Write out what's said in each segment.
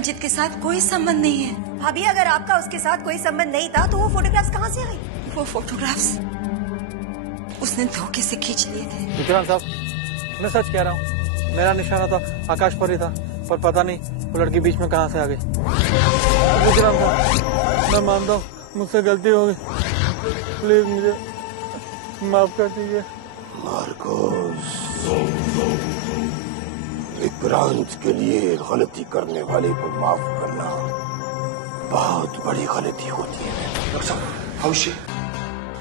रंजित के साथ कोई संबंध नहीं है। भाभी अगर आपका उसके साथ कोई संबंध नहीं था तो वो फोटोग्राफ्स कहाँ से आई? वो फोटोग्राफ्स उसने धोखे से खींच लिए थे। विक्रांत साहब, मैं सच कह रहा हूँ, मेरा निशाना तो आकाश पर ही था, पर पता नहीं वो लड़की बीच में कहाँ से आ गई। विक्रांत साहब, मैं मानता हूँ मुझसे गलती हो गई, प्लीज मुझे माफ कर दीजिए। मार्कोस, विक्रांत के लिए गलती करने वाले को माफ करना बहुत बड़ी गलती होती है। डॉक्टर साहब, हाउशी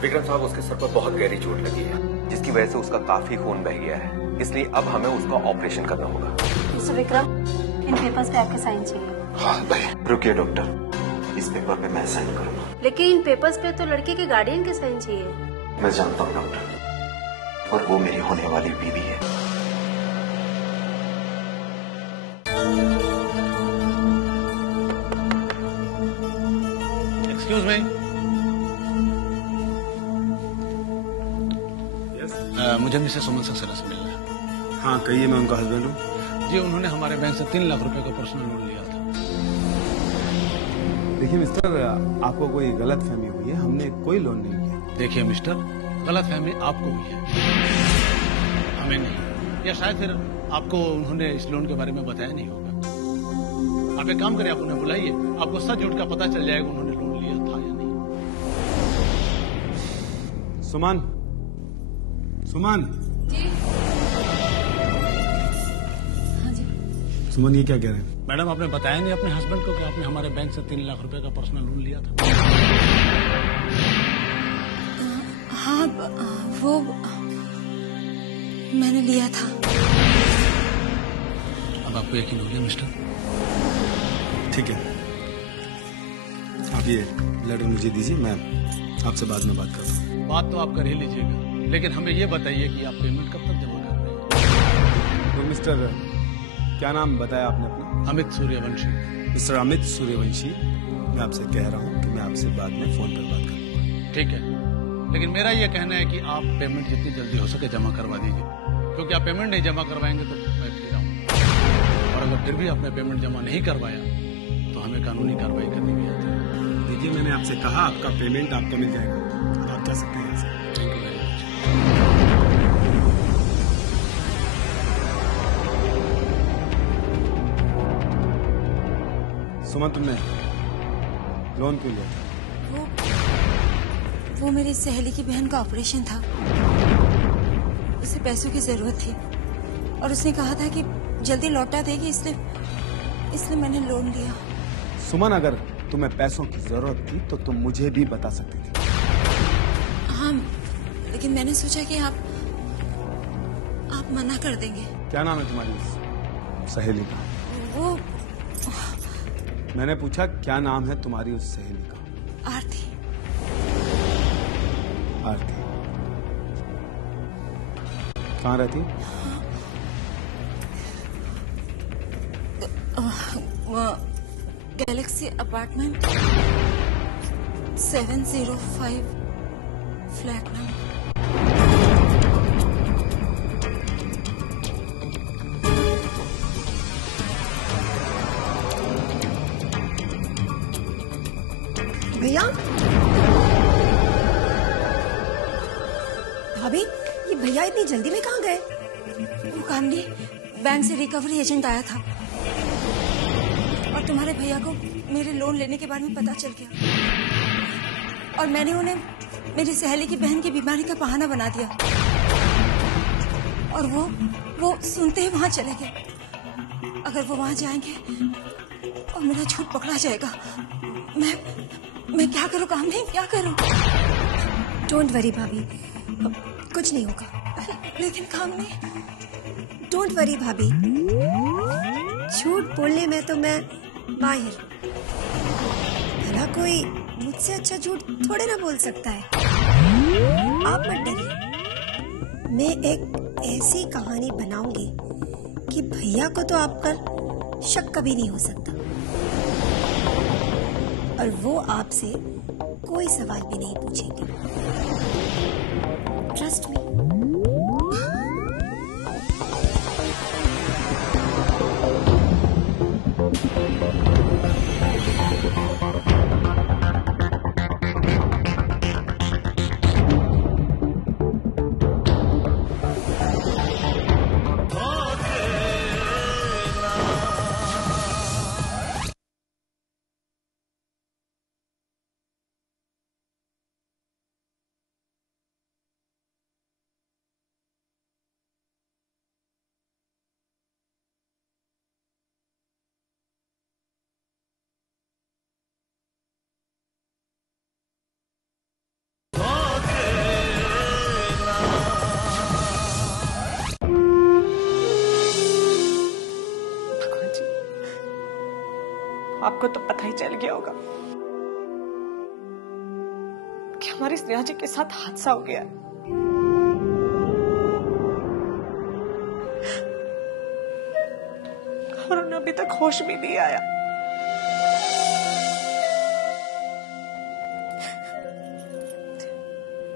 विक्रम साहब, उसके सर पर बहुत गहरी चोट लगी है, जिसकी वजह से उसका काफी खून बह गया है, इसलिए अब हमें उसका ऑपरेशन करना होगा। मिस्टर विक्रम, इन पेपर्स पे आपके साइन चाहिए। हाँ भाई, रुकिए डॉक्टर, इस पेपर पे मैं साइन करूंगा। लेकिन इन पेपर्स पे तो लड़के के गार्डियन के साइन चाहिए। मैं जानता हूँ डॉक्टर, और वो मेरी होने वाली बीवी है। एक्सक्यूज मी, मुझे मिसेस सुमन सक्सेना से मिलना है। हाँ कहिए, मैं उनका हस्बैंड हूँ। जी, उन्होंने हमारे बैंक से 3 लाख रुपए का पर्सनल लोन लिया था। देखिए मिस्टर, आपको कोई गलत फहमी हुई है, हमने कोई लोन नहीं लिया। देखिए मिस्टर, गलत फहमी आपको हुई है, हमें नहीं, या शायद फिर आपको उन्होंने इस लोन के बारे में बताया नहीं होगा। आप एक काम करिए, आप उन्हें बुलाइए, आपको सच झूठ का पता चल जाएगा उन्होंने लोन लिया था या नहीं। सुमन, सुमन। जी। हाँ जी। सुमन, ये क्या कह रहे हैं? मैडम, आपने बताया नहीं अपने हस्बैंड को कि आपने हमारे बैंक से 3 लाख रुपए का पर्सनल लोन लिया था? हाँ, वो मैंने लिया था। अब आपको यकीन हो गया मिस्टर? ठीक है, आप ये लेटर मुझे दीजिए, मैं आपसे बाद में बात करता हूँ। बात तो आप कर ही लीजिएगा, लेकिन हमें ये बताइए कि आप पेमेंट कब तक जमा कर रहे हैं? तो मिस्टर, क्या नाम बताया आपने अपना? अमित सूर्यवंशी। मिस्टर अमित सूर्यवंशी, मैं आपसे कह रहा हूँ कि मैं आपसे बाद में फोन पर बात करूँगा। ठीक है, लेकिन मेरा ये कहना है कि आप पेमेंट जितनी जल्दी हो सके जमा करवा दीजिए, क्योंकि आप पेमेंट नहीं जमा करवाएंगे तो मैं फिर आऊँगा, और अगर फिर भी आपने पेमेंट जमा नहीं करवाया तो हमें कानूनी कार्रवाई करनी भी आती है। देखिए, मैंने आपसे कहा आपका पेमेंट आपको मिल जाएगा, आप जा सकते हैं यहाँ से। Thank you very much. Suman, तुमने लोन क्यों लिया था? वो मेरी सहेली की बहन का ऑपरेशन था, उसे पैसों की जरूरत थी और उसने कहा था कि जल्दी लौटा देगी, इसलिए मैंने लोन लिया। सुमन, अगर तुम्हें पैसों की जरूरत थी तो तुम मुझे भी बता सकती थी। हाँ, लेकिन मैंने सोचा कि आप मना कर देंगे। क्या नाम है तुम्हारी सहेली का? वो मैंने पूछा क्या नाम है तुम्हारी उस सहेली का? आरती। आरती कहाँ रहती? Galaxy apartment 705 flat number. भैया, भाभी, ये भैया इतनी जल्दी में कहाँ गए? वो कामनी बैंक से रिकवरी एजेंट आया था और तुम्हारे भैया को मेरे लोन लेने के बारे में पता चल गया और मैंने उन्हें मेरी सहेली की बहन की बीमारी का बहाना बना दिया और वो सुनते ही वहां चले गए। अगर वो वहां जाएंगे और मेरा झूठ पकड़ा जाएगा, मैं क्या करूं कामनी, क्या करूं? डोंट वरी भाभी, कुछ नहीं होगा। लेकिन कामनी, डोंट वरी भाभी, झूठ बोलने में तो मैं माहिर। भला कोई मुझसे अच्छा झूठ थोड़े ना बोल सकता है। आप मत डरिए, मैं एक ऐसी कहानी बनाऊंगी कि भैया को तो आप पर शक कभी नहीं हो सकता और वो आपसे कोई सवाल भी नहीं पूछेंगे। Trust me. आपको तो पता ही चल गया होगा कि हमारी स्नेहा जी के साथ हादसा हो गया। और उन्हें अभी तक होश भी नहीं आया।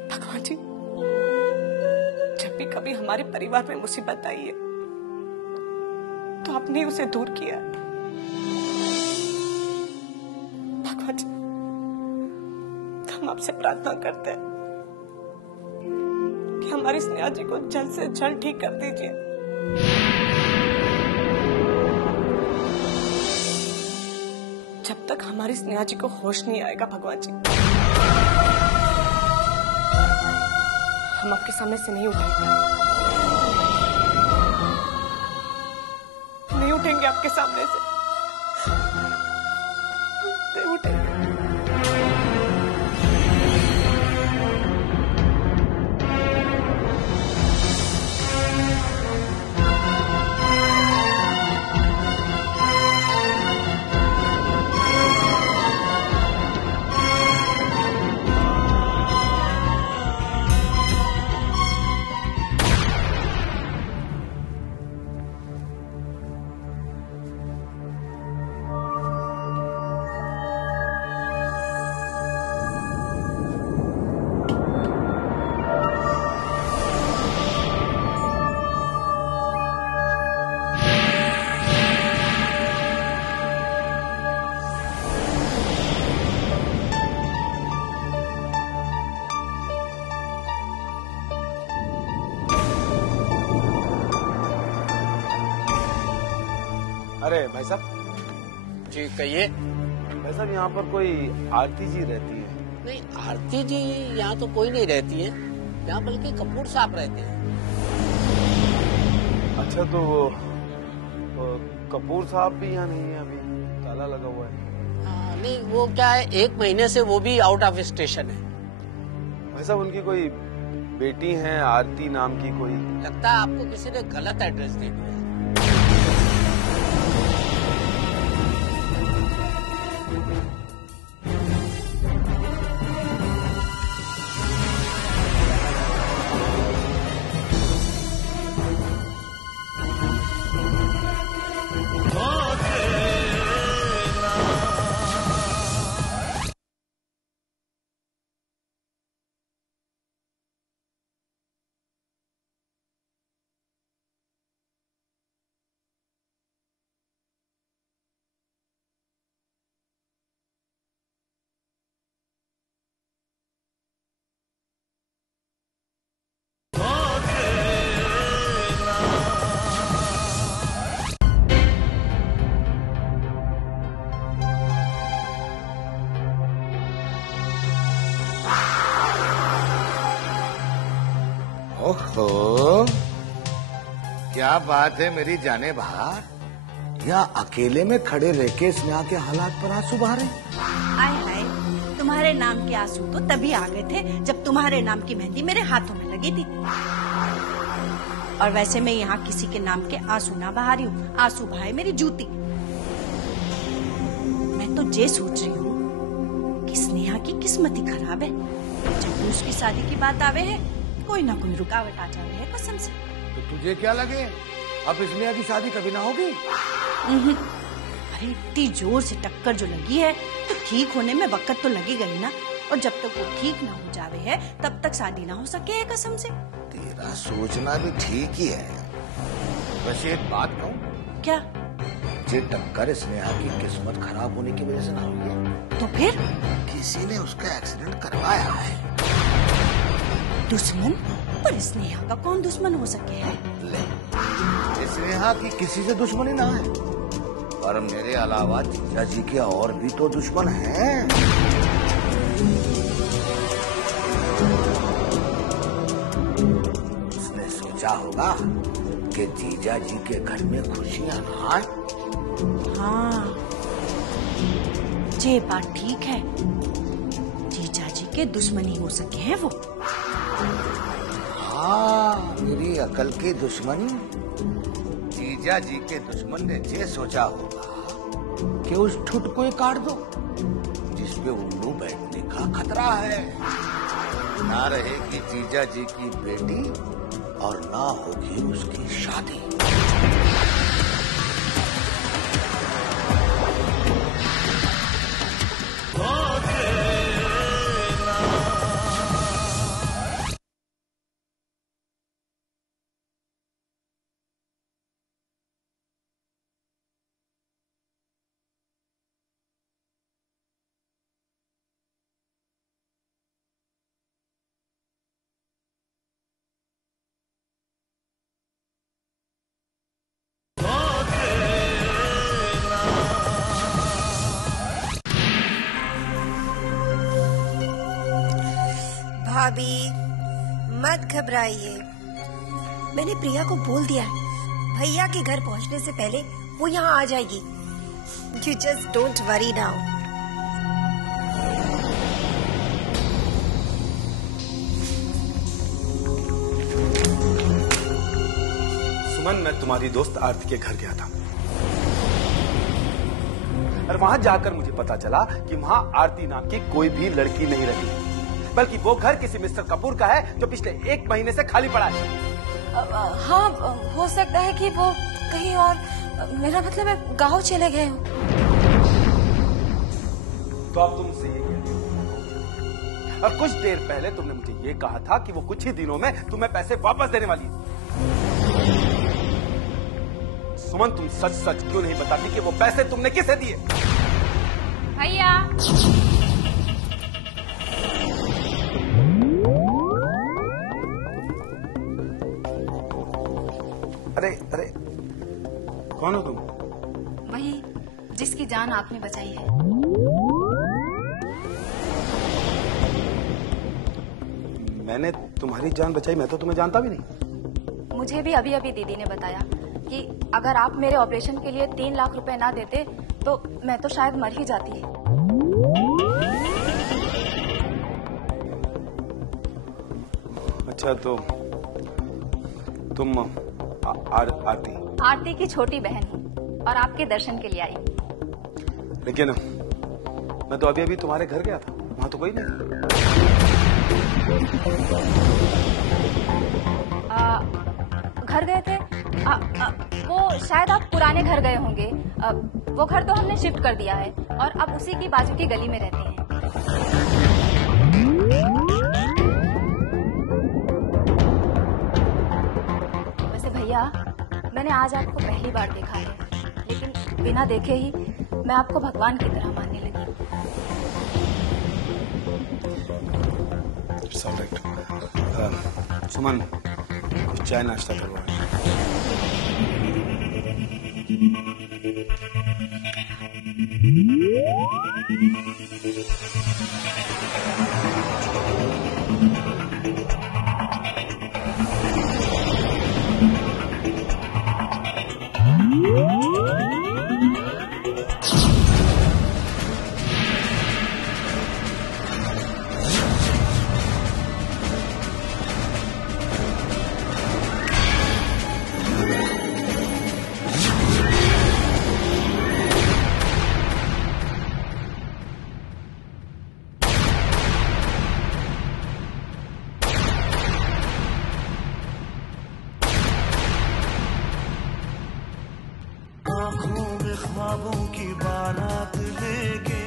भगवान जी, जब भी कभी हमारे परिवार में मुसीबत आई है तो आपने उसे दूर किया है। भगवान जी, हम आपसे प्रार्थना करते हैं कि हमारी स्नेहा जी को जल्द से जल्द ठीक कर दीजिए। जब तक हमारी स्नेहा जी को होश नहीं आएगा भगवान जी, हम आपके सामने से नहीं उठेंगे, नहीं उठेंगे आपके सामने से, नहीं उठेंगे। अरे भाई साहब जी कहिए। भाई साहब, यहाँ पर कोई आरती जी रहती है? नहीं, आरती जी यहाँ तो कोई नहीं रहती है, यहाँ बल्कि कपूर साहब रहते हैं। अच्छा, तो वो कपूर साहब भी यहाँ नहीं है, अभी ताला लगा हुआ है। नहीं, वो क्या है, 1 महीने से वो भी आउट ऑफ स्टेशन है। भाई साहब, उनकी कोई बेटी है आरती नाम की कोई? लगता है आपको किसी ने गलत एड्रेस दे दिया। ओहो, क्या बात है मेरी जाने बाहर, यहाँ अकेले में खड़े रह के स्नेहा के हालात पर आंसू बहा रहे? आए हाय, तुम्हारे नाम के आंसू तो तभी आ गए थे जब तुम्हारे नाम की मेहंदी मेरे हाथों में लगी थी। और वैसे मैं यहाँ किसी के नाम के आंसू ना बहा रही हूँ, आंसू बहाए मेरी जूती। मैं तो ये सोच रही हूँ कि स्नेहा की किस्मत ही खराब है, जब भी उसकी शादी की बात आवे है कोई ना कोई रुकावट आ जावे है कसम से। तो तुझे क्या लगे अब स्नेहा की शादी कभी ना होगी? अरे इतनी जोर से टक्कर जो लगी है तो ठीक होने में वक्त तो लगेगा ही ना, और जब तक वो ठीक ना हो जावे है तब तक शादी ना हो सके है कसम से। तेरा सोचना भी ठीक ही है। वैसे एक बात कहूँ क्या? ये टक्कर स्नेहा की किस्मत खराब होने की वजह से ना हुई है। तो फिर किसी ने उसका एक्सीडेंट करवाया है। दुश्मन? पर स्नेहा का कौन दुश्मन हो सके है? स्नेहा की किसी से दुश्मनी ना है, पर मेरे अलावा जीजा जी के और भी तो दुश्मन हैं। उसने सोचा होगा कि जीजा जी के घर में खुशियां ना आए। हाँ, ये बात ठीक है, जीजा जी के दुश्मनी हो सके हैं वो। हाँ, मेरी अकल की दुश्मन जीजा जी के दुश्मन ने ये सोचा होगा कि उस ठुट को ही काट दो जिसपे उल्लू बैठने का खतरा है। ना रहेगी जीजा जी की बेटी और ना होगी उसकी शादी। भाभी मत घबराइए, मैंने प्रिया को बोल दिया है भैया के घर पहुंचने से पहले वो यहाँ आ जाएगी। You just don't worry now. Suman, मैं तुम्हारी दोस्त आरती के घर गया था और वहां जाकर मुझे पता चला कि वहां आरती नाम की कोई भी लड़की नहीं रही, बल्कि वो घर किसी मिस्टर कपूर का है जो पिछले 1 महीने से खाली पड़ा है। हाँ, हो सकता है कि वो कहीं और, मेरा मतलब है गांव चले गए हो। तो अब तुमसे ये कहती हो, और कुछ देर पहले तुमने मुझे ये कहा था कि वो कुछ ही दिनों में तुम्हें पैसे वापस देने वाली है। सुमन, तुम सच सच क्यों नहीं बताती कि वो पैसे तुमने किसे दिए? भैया, अरे अरे, कौन हो तुम? वही जिसकी जान आपने बचाई है। मैंने तुम्हारी जान बचाई? मैं तो तुम्हें जानता भी नहीं। मुझे भी अभी अभी दीदी ने बताया कि अगर आप मेरे ऑपरेशन के लिए 3 लाख रुपए ना देते तो मैं तो शायद मर ही जाती। अच्छा, तो तुम आरती की छोटी बहन हूँ और आपके दर्शन के लिए आई। लेकिन मैं तो अभी अभी तुम्हारे घर गया था, वहां तो कोई नहीं। घर गए थे? वो शायद आप पुराने घर गए होंगे। वो घर तो हमने शिफ्ट कर दिया है और अब उसी की बाजू की गली में रहते हैं। वैसे भैया, मैंने आज आपको पहली बार देखा है, लेकिन बिना देखे ही मैं आपको भगवान की तरह मानने लगी। सुमन, कुछ चाय नाश्ता करवा। ख्वाबों की बारात लेके,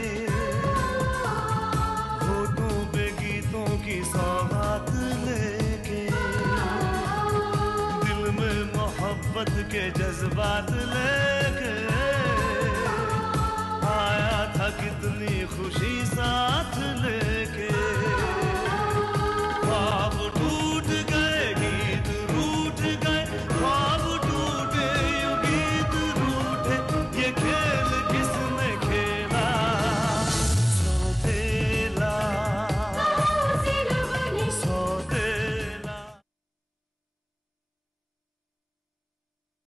होठों पे गीतों की सौगात लेके, दिल में मोहब्बत के जज्बात ले